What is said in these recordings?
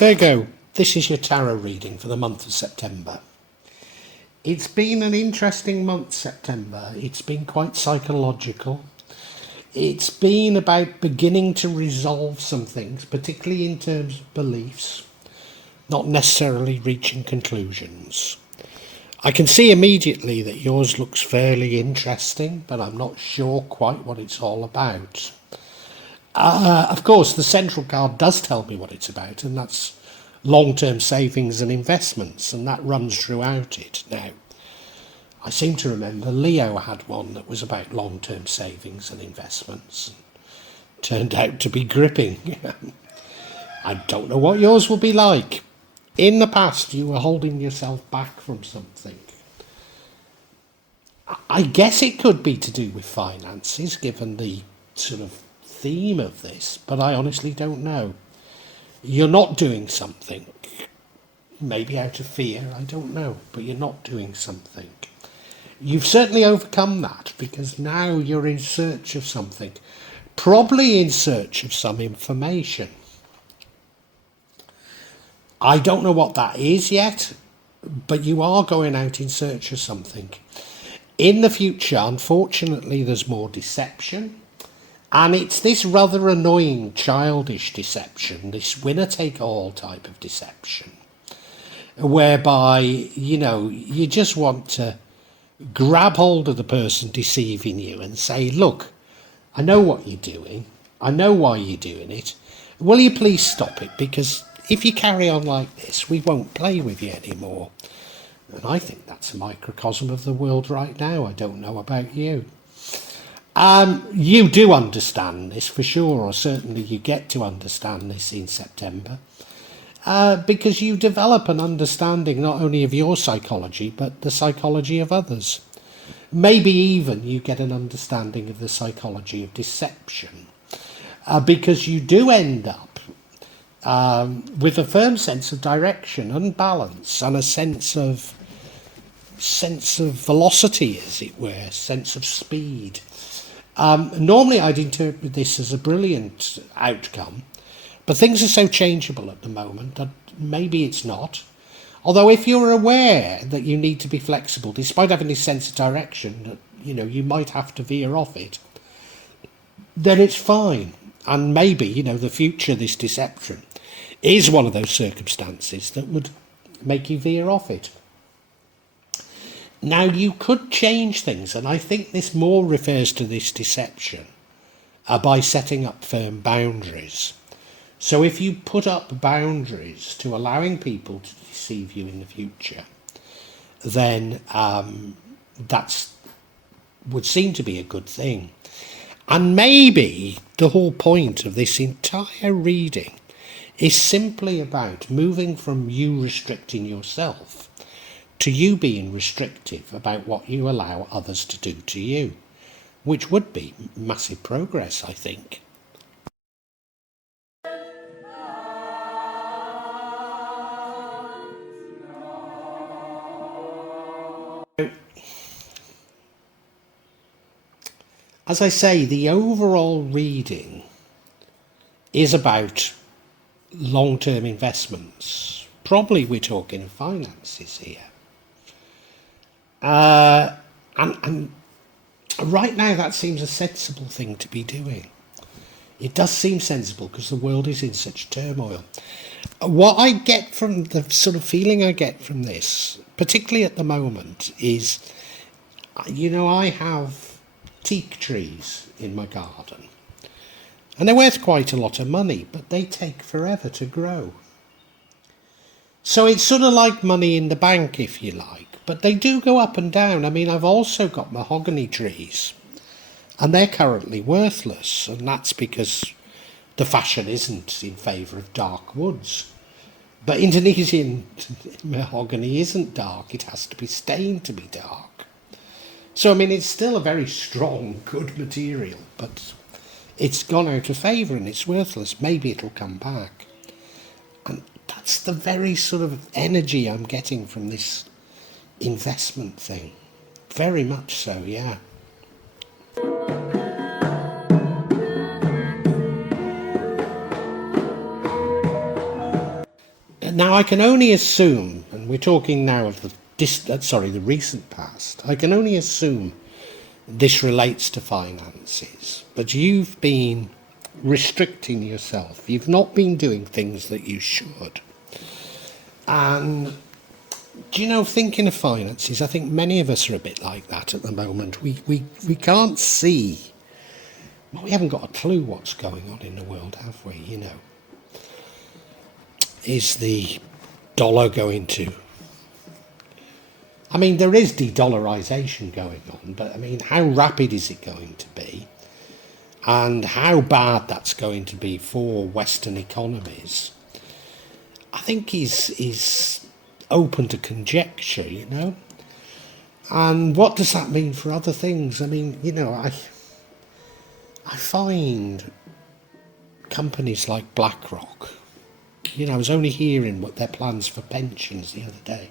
Virgo, this is your tarot reading for the month of September. It's been an interesting month, September. It's been quite psychological. It's been about beginning to resolve some things, particularly in terms of beliefs, not necessarily reaching conclusions. I can see immediately that yours looks fairly interesting, but I'm not sure quite what it's all about. Of course, the central card does tell me what it's about, and that's long-term savings and investments, and that runs throughout it. Now, I seem to remember Leo had one that was about long-term savings and investments. Turned out to be gripping. I don't know what yours will be like. In the past, you were holding yourself back from something. I guess it could be to do with finances, given the sort of theme of this, but I honestly don't know. You're not doing something, maybe out of fear, I don't know, but you're not doing something. You've certainly overcome that, because now you're in search of something, probably in search of some information. I don't know what that is yet, but you are going out in search of something. In the future, unfortunately, there's more deception. And it's this rather annoying, childish deception, this winner-take-all type of deception, whereby, you just want to grab hold of the person deceiving you and say, look, I know what you're doing. I know why you're doing it. Will you please stop it? Because if you carry on like this, we won't play with you anymore. And I think that's a microcosm of the world right now. I don't know about you. You do understand this for sure, or certainly you get to understand this in September, because you develop an understanding not only of your psychology, but the psychology of others. Maybe even you get an understanding of the psychology of deception, because you do end up with a firm sense of direction and balance, and a sense of velocity, as it were, sense of speed. Normally I'd interpret this as a brilliant outcome, but things are so changeable at the moment that maybe it's not. Although if you're aware that you need to be flexible, despite having this sense of direction, that you might have to veer off it, then it's fine. And maybe, the future, this deception, is one of those circumstances that would make you veer off it. Now, you could change things, and I think this more refers to this deception by setting up firm boundaries. So if you put up boundaries to allowing people to deceive you in the future, then that would seem to be a good thing. And maybe the whole point of this entire reading is simply about moving from you restricting yourself to you being restrictive about what you allow others to do to you, which would be massive progress, I think. As I say, the overall reading is about long-term investments. Probably we're talking finances here. And right now that seems a sensible thing to be doing. It does seem sensible because the world is in such turmoil. What I get from the sort of feeling I get from this, particularly at the moment, is, I have teak trees in my garden. And they're worth quite a lot of money, but they take forever to grow. So it's sort of like money in the bank, if you like. But they do go up and down. I mean, I've also got mahogany trees, and they're currently worthless. And that's because the fashion isn't in favour of dark woods. But Indonesian mahogany isn't dark. It has to be stained to be dark. So, I mean, it's still a very strong, good material, but it's gone out of favour and it's worthless. Maybe it'll come back. And that's the very sort of energy I'm getting from this investment thing. Very much so, yeah. Now, I can only assume, and we're talking now of the recent past, I can only assume this relates to finances, but you've been restricting yourself. You've not been doing things that you should. And, do you know, thinking of finances, I think many of us are a bit like that at the moment. We can't see, well, we haven't got a clue what's going on in the world, have we, you know? Is the dollar going to... I mean, there is de-dollarization going on, but I mean, how rapid is it going to be? And how bad that's going to be for Western economies, I think is open to conjecture, you know? And what does that mean for other things? I mean, you know, I find companies like BlackRock, you know, I was only hearing what their plans for pensions the other day.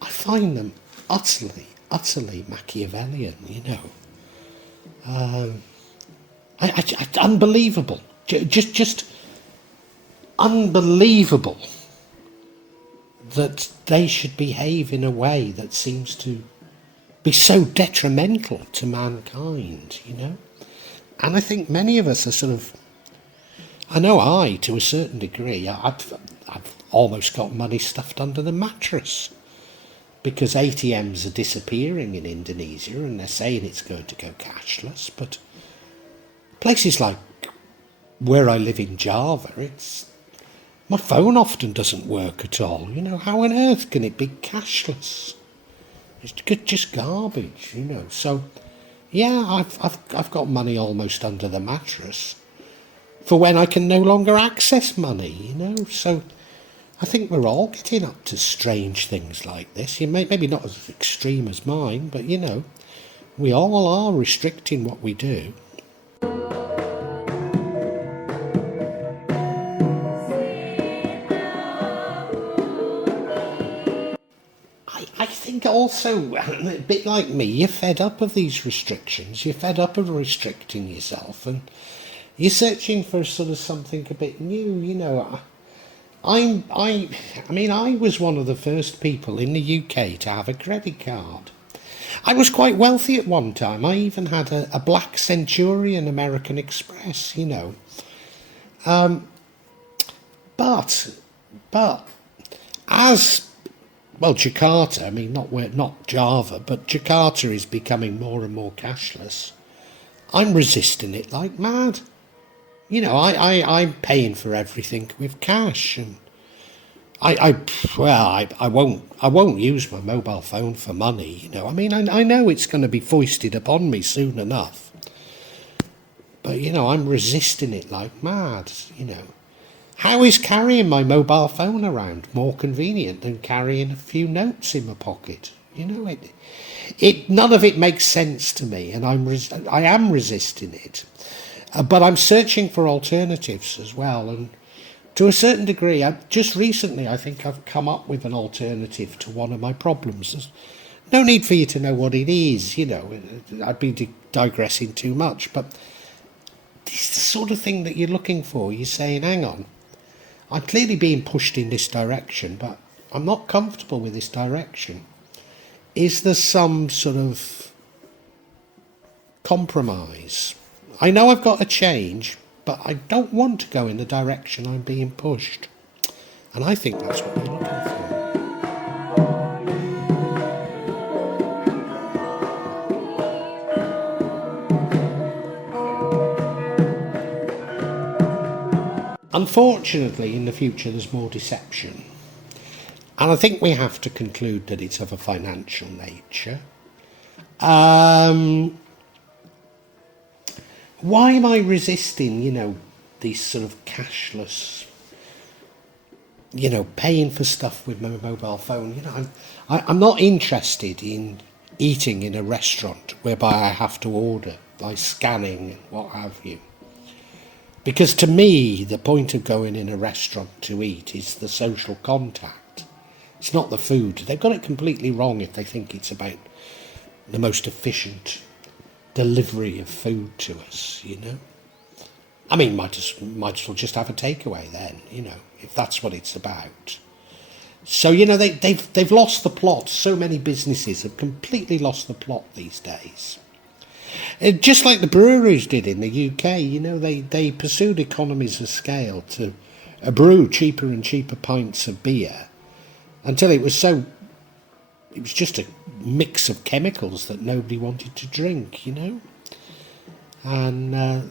I find them utterly Machiavellian, you know. Unbelievable. Just unbelievable that they should behave in a way that seems to be so detrimental to mankind, you know. And I think many of us are sort of, I know I, to a certain degree, I've almost got money stuffed under the mattress because ATMs are disappearing in Indonesia and they're saying it's going to go cashless. But places like where I live in Java, my phone often doesn't work at all. You know, how on earth can it be cashless? It's just garbage, you know. So, yeah, I've got money almost under the mattress for when I can no longer access money, you know. So I think we're all getting up to strange things like this. Maybe not as extreme as mine, but, you know, we all are restricting what we do. I think also, a bit like me, you're fed up of these restrictions. You're fed up of restricting yourself, and you're searching for sort of something a bit new, you know. I mean, I was one of the first people in the UK to have a credit card. I was quite wealthy at one time. I even had a black Centurion American Express, you know. But as well, Jakarta, I mean, not Java, but Jakarta is becoming more and more cashless. I'm resisting it like mad. You know, I'm paying for everything with cash, and I won't use my mobile phone for money. You know, I mean, I know it's going to be foisted upon me soon enough, but you know, I'm resisting it like mad. You know, how is carrying my mobile phone around more convenient than carrying a few notes in my pocket? You know, none of it makes sense to me, and I am resisting it. But I'm searching for alternatives as well, and to a certain degree, just recently I think I've come up with an alternative to one of my problems. There's no need for you to know what it is, you know, I'd be digressing too much, but this is the sort of thing that you're looking for. You're saying, hang on, I'm clearly being pushed in this direction, but I'm not comfortable with this direction. Is there some sort of compromise? I know I've got to change, but I don't want to go in the direction I'm being pushed. And I think that's what you're looking for. Unfortunately, in the future, there's more deception. And I think we have to conclude that it's of a financial nature. Why am I resisting, you know, these sort of cashless, you know, paying for stuff with my mobile phone? You know, I'm not interested in eating in a restaurant whereby I have to order by scanning and what have you. Because to me, the point of going in a restaurant to eat is the social contact. It's not the food. They've got it completely wrong if they think it's about the most efficient delivery of food to us, you know. I mean, might as well just have a takeaway then, if that's what it's about. So, they've lost the plot. So many businesses have completely lost the plot these days. Just like the breweries did in the UK, they pursued economies of scale to brew cheaper and cheaper pints of beer until it was just a mix of chemicals that nobody wanted to drink, And,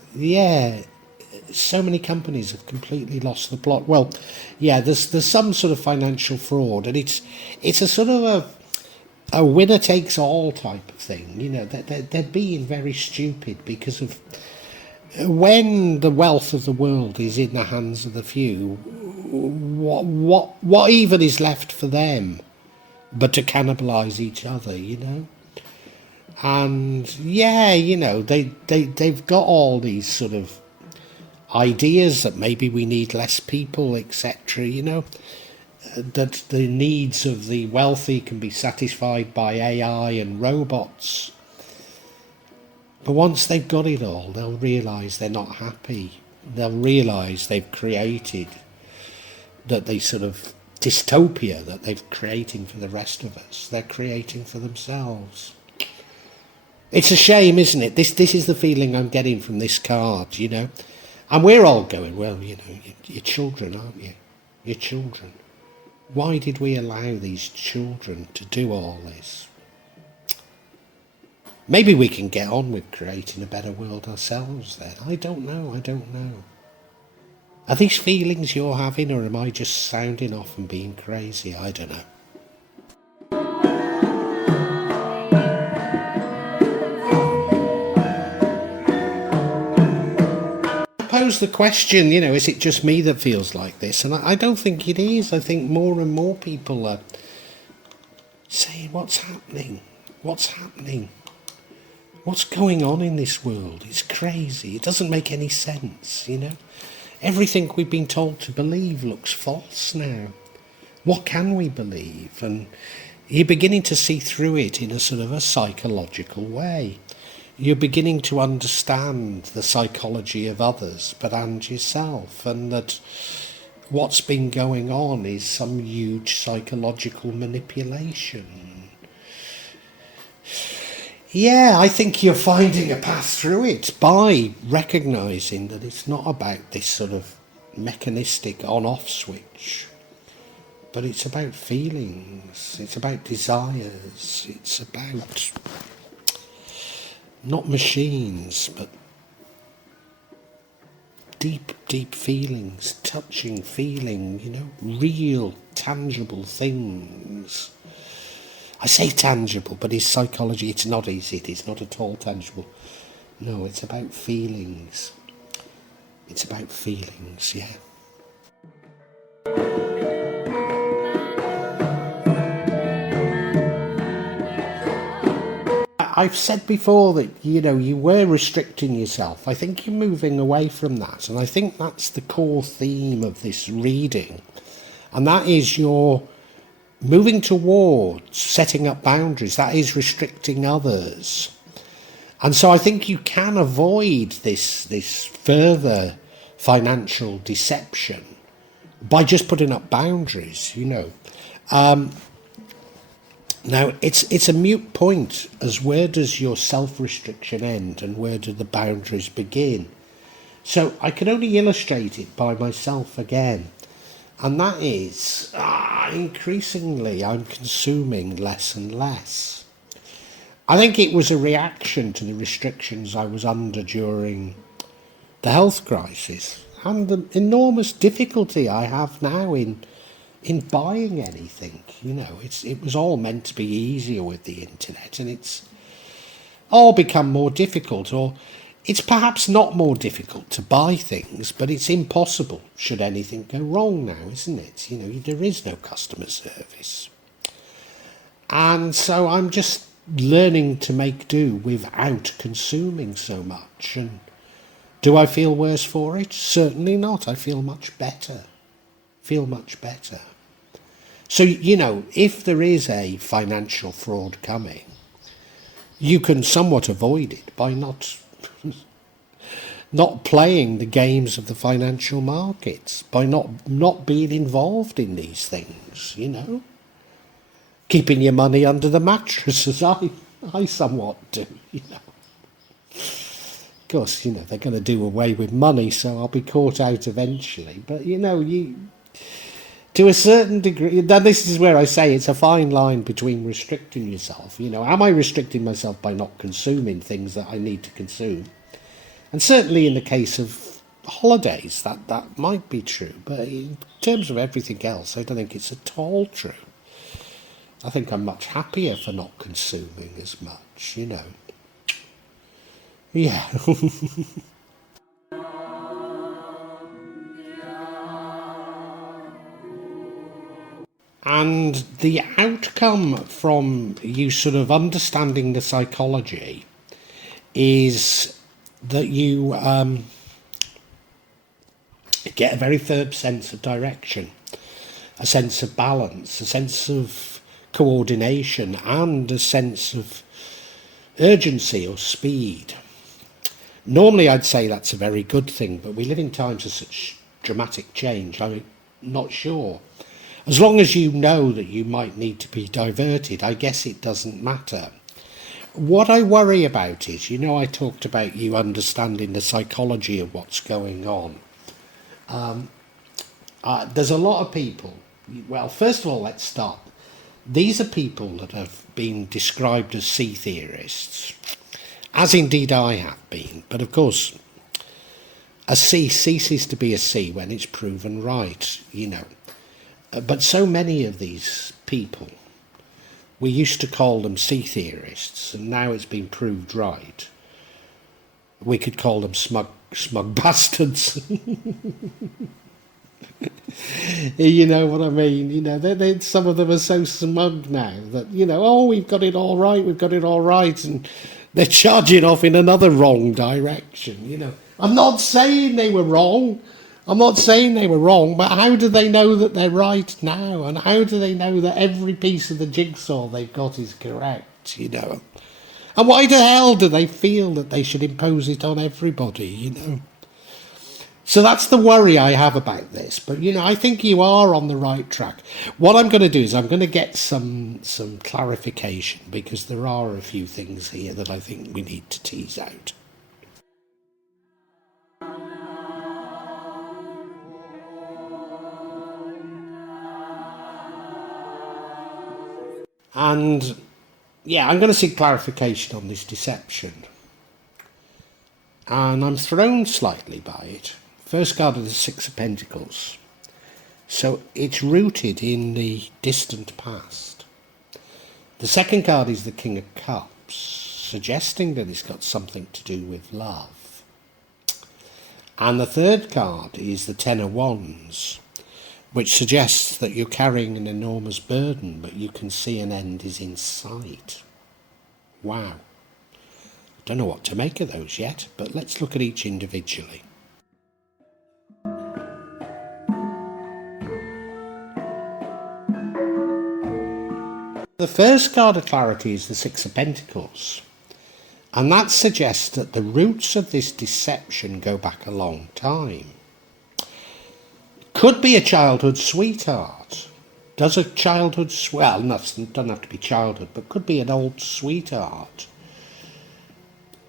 so many companies have completely lost the plot. Well, there's some sort of financial fraud, and it's a sort of a winner takes all type of thing. They're being very stupid because of when the wealth of the world is in the hands of the few. What even is left for them but to cannibalise each other? And they've got all these sort of ideas that maybe we need less people, etc. That the needs of the wealthy can be satisfied by AI and robots. But once they've got it all, they'll realise they're not happy. They'll realise they've created that they sort of dystopia that they've creating for the rest of us. They're creating for themselves. It's a shame, isn't it? This is the feeling I'm getting from this card, And we're all going, well, you're children, aren't you? You're children. Why did we allow these children to do all this? Maybe we can get on with creating a better world ourselves then. I don't know. Are these feelings you're having, or am I just sounding off and being crazy? I don't know. Pose the question, is it just me that feels like this? And I don't think it is. I think more and more people are saying, what's happening? What's happening? What's going on in this world? It's crazy. It doesn't make any sense, Everything we've been told to believe looks false now. What can we believe? And you're beginning to see through it in a sort of a psychological way. You're beginning to understand the psychology of others, and yourself, and that what's been going on is some huge psychological manipulation. Yeah, I think you're finding a path through it by recognising that it's not about this sort of mechanistic on-off switch, but it's about feelings, it's about desires, it's about not machines, but deep, deep feelings, touching feeling, real, tangible things. I say tangible, but in psychology it's not easy, it's not at all tangible. No, it's about feelings. It's about feelings, yeah. I've said before that, you were restricting yourself. I think you're moving away from that. And I think that's the core theme of this reading. And that is you're moving towards setting up boundaries. That is restricting others. And so I think you can avoid this further financial deception by just putting up boundaries, Now, it's a moot point as where does your self-restriction end and where do the boundaries begin? So I can only illustrate it by myself again. And that is, increasingly I'm consuming less and less. I think it was a reaction to the restrictions I was under during the health crisis and the enormous difficulty I have now in buying anything. It was all meant to be easier with the internet, and it's all become more difficult, or it's perhaps not more difficult to buy things, but it's impossible should anything go wrong now, isn't it? There is no customer service. And so I'm just learning to make do without consuming so much. And do I feel worse for it? Certainly not. I feel much better. So, if there is a financial fraud coming, you can somewhat avoid it by not not playing the games of the financial markets, by not being involved in these things, keeping your money under the mattress, as I somewhat do, Of course, they're going to do away with money, so I'll be caught out eventually. But, to a certain degree, now this is where I say it's a fine line between restricting yourself. Am I restricting myself by not consuming things that I need to consume? And certainly in the case of holidays, that might be true. But in terms of everything else, I don't think it's at all true. I think I'm much happier for not consuming as much, Yeah. And the outcome from you sort of understanding the psychology is that you get a very firm sense of direction, a sense of balance, a sense of coordination, and a sense of urgency or speed. Normally I'd say that's a very good thing, but we live in times of such dramatic change, I'm not sure. As long as you know that you might need to be diverted, I guess it doesn't matter. What I worry about is, I talked about you understanding the psychology of what's going on. There's a lot of people. Well, first of all, let's start. These are people that have been described as sea theorists, as indeed I have been. But of course, a sea ceases to be a sea when it's proven right, But so many of these people, we used to call them sea theorists, and now it's been proved right. We could call them smug bastards. You know what I mean? Some of them are so smug now that, we've got it all right, and they're charging off in another wrong direction, I'm not saying they were wrong, but how do they know that they're right now? And how do they know that every piece of the jigsaw they've got is correct, And why the hell do they feel that they should impose it on everybody, So that's the worry I have about this. But, I think you are on the right track. What I'm going to do is I'm going to get some clarification, because there are a few things here that I think we need to tease out. And, I'm going to seek clarification on this deception. And I'm thrown slightly by it. First card of the Six of Pentacles. So it's rooted in the distant past. The second card is the King of Cups, suggesting that it's got something to do with love. And the third card is the Ten of Wands, which suggests that you're carrying an enormous burden, but you can see an end is in sight. Wow. Don't know what to make of those yet, but let's look at each individually. The first card of clarity is the Six of Pentacles, and that suggests that the roots of this deception go back a long time. Could be a childhood sweetheart. Does a childhood, well, doesn't have to be childhood, but could be an old sweetheart.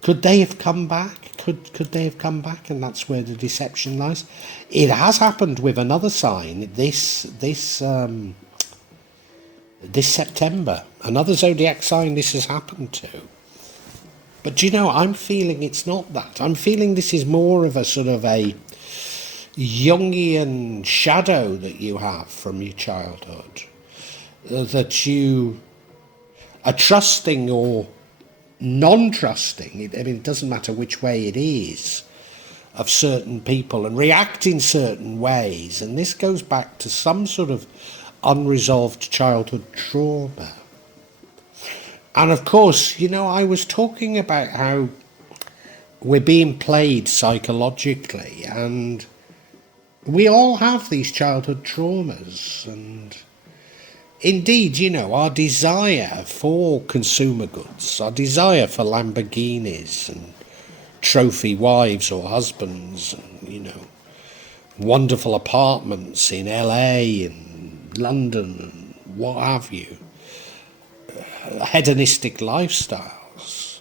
Could they have come back? Could they have come back, and that's where the deception lies? It has happened with another sign this September. Another zodiac sign this has happened to. But I'm feeling it's not that. I'm feeling this is more of a sort of a Jungian shadow that you have from your childhood. That you are trusting or non-trusting, it doesn't matter which way it is, of certain people and react in certain ways. And this goes back to some sort of unresolved childhood trauma. And of course, I was talking about how we're being played psychologically, and we all have these childhood traumas. And indeed, our desire for consumer goods, our desire for Lamborghinis and trophy wives or husbands, and, you know, wonderful apartments in LA and London and what have you, hedonistic lifestyles.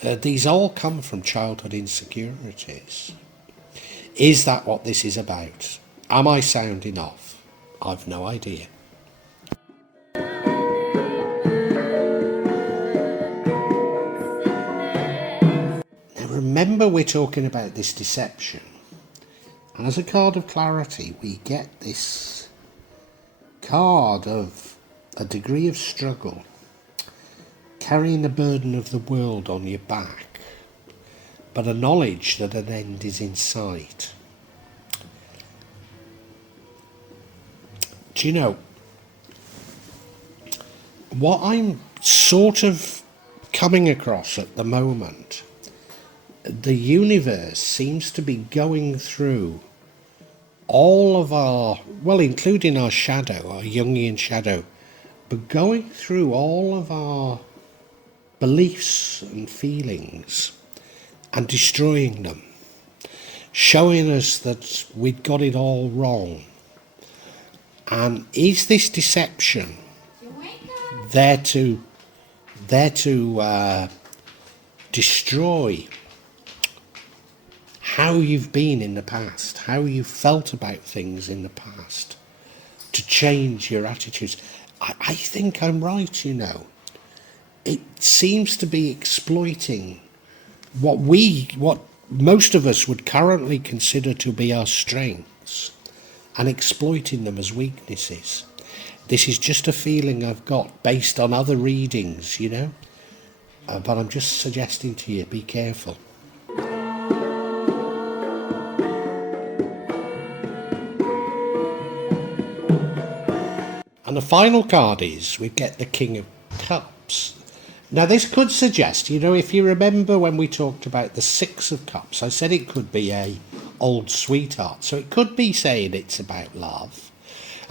These all come from childhood insecurities. Is that what this is about? Am I sounding off? I've no idea. Now remember, we're talking about this deception. As a card of clarity, we get this card of a degree of struggle, carrying the burden of the world on your back, but a knowledge that an end is in sight. Do you know, what I'm sort of coming across at the moment, the universe seems to be going through all of our, well, including our shadow, our Jungian shadow, but going through all of our beliefs and feelings and destroying them, showing us that we'd got it all wrong. And is this deception there to destroy how you've been in the past, how you felt about things in the past, to change your attitudes? I think I'm right, you know. It seems to be exploiting what most of us would currently consider to be our strengths and exploiting them as weaknesses. This is just a feeling I've got based on other readings, you know. But I'm just suggesting to you, be careful. And the final card is, we get the King of Cups. Now this could suggest, you know, if you remember when we talked about the Six of Cups, I said it could be a old sweetheart. So it could be saying it's about love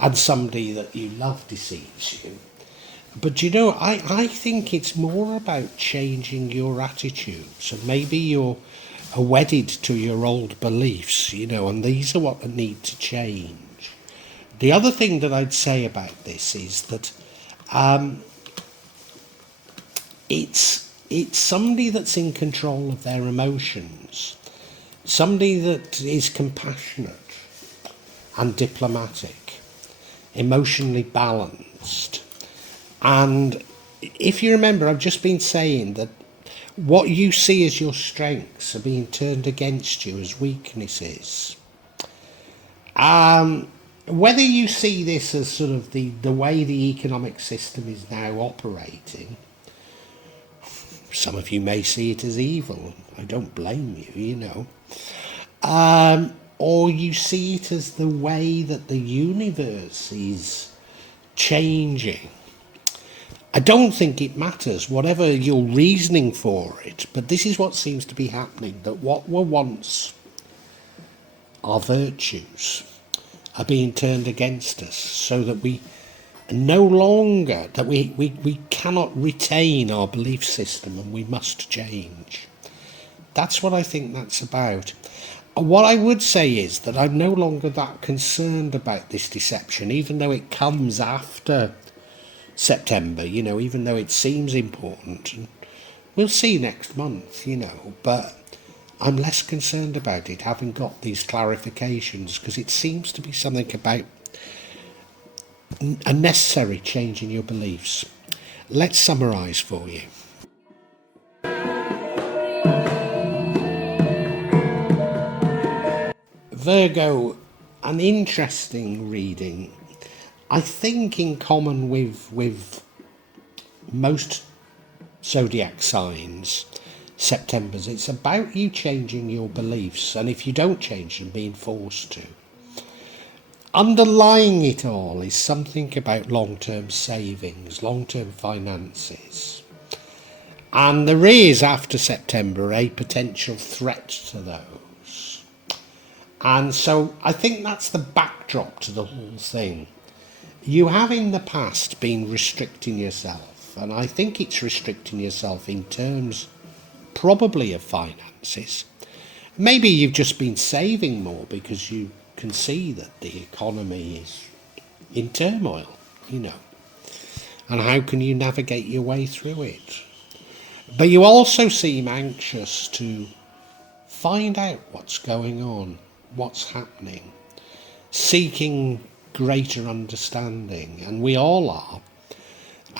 and somebody that you love deceives you. But you know, I think it's more about changing your attitudes, and maybe you're wedded to your old beliefs, you know, and these are what need to change. The other thing that I'd say about this is that it's somebody that's in control of their emotions, somebody that is compassionate and diplomatic, emotionally balanced. And if you remember, I've just been saying that what you see as your strengths are being turned against you as weaknesses. Whether you see this as sort of the way the economic system is now operating, some of you may see it as evil. I don't blame you, you know. Or you see it as the way that the universe is changing. I don't think it matters, whatever your reasoning for it, but this is what seems to be happening, that what were once our virtues are being turned against us, so that we no longer, that we cannot retain our belief system and we must change. That's what I think that's about. What I would say is that I'm no longer that concerned about this deception, even though it comes after September, you know, even though it seems important. And we'll see next month, you know, but I'm less concerned about it, having got these clarifications, because it seems to be something about a necessary change in your beliefs. Let's summarise for you. Virgo, an interesting reading. I think in common with most zodiac signs, September's, it's about you changing your beliefs, and if you don't change them, being forced to. Underlying it all is something about long-term savings, long-term finances. And there is, after September, a potential threat to those. And so I think that's the backdrop to the whole thing. You have in the past been restricting yourself, and I think it's restricting yourself in terms probably of finances. Maybe you've just been saving more because you can see that the economy is in turmoil, you know. And how can you navigate your way through it? But you also seem anxious to find out what's going on, what's happening, seeking greater understanding, and we all are.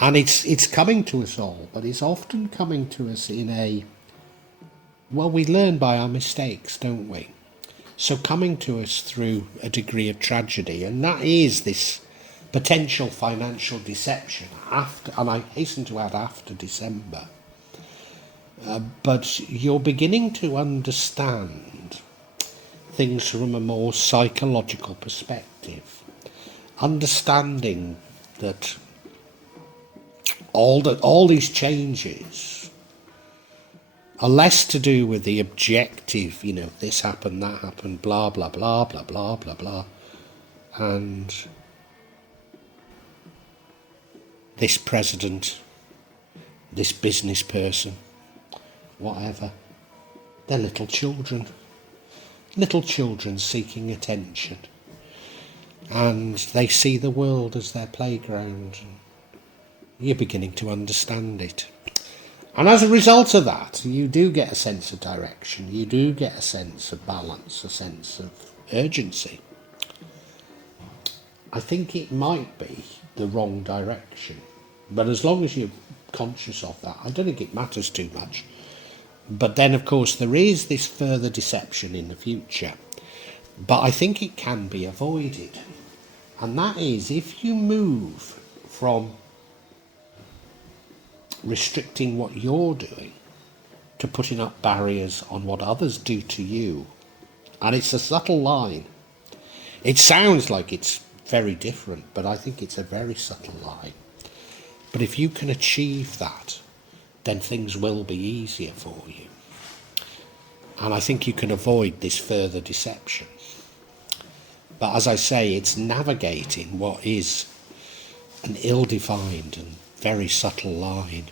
And it's coming to us all, but it's often coming to us in a, well, we learn by our mistakes, don't we? So coming to us through a degree of tragedy, and that is this potential financial deception after, and I hasten to add after December. But you're beginning to understand things from a more psychological perspective, understanding that all these changes are less to do with the objective, you know, this happened, that happened, blah, blah, blah, blah, blah, blah, blah, and this president, this business person, whatever. They're little children seeking attention, and they see the world as their playground. You're beginning to understand it. And as a result of that, you do get a sense of direction, you do get a sense of balance, a sense of urgency. I think it might be the wrong direction, but as long as you're conscious of that, I don't think it matters too much. But then, of course, there is this further deception in the future, but I think it can be avoided. And that is if you move from restricting what you're doing to putting up barriers on what others do to you. And it's a subtle line. It sounds like it's very different, but I think it's a very subtle line. But if you can achieve that, then things will be easier for you. And I think you can avoid this further deception. But as I say, it's navigating what is an ill-defined and very subtle line.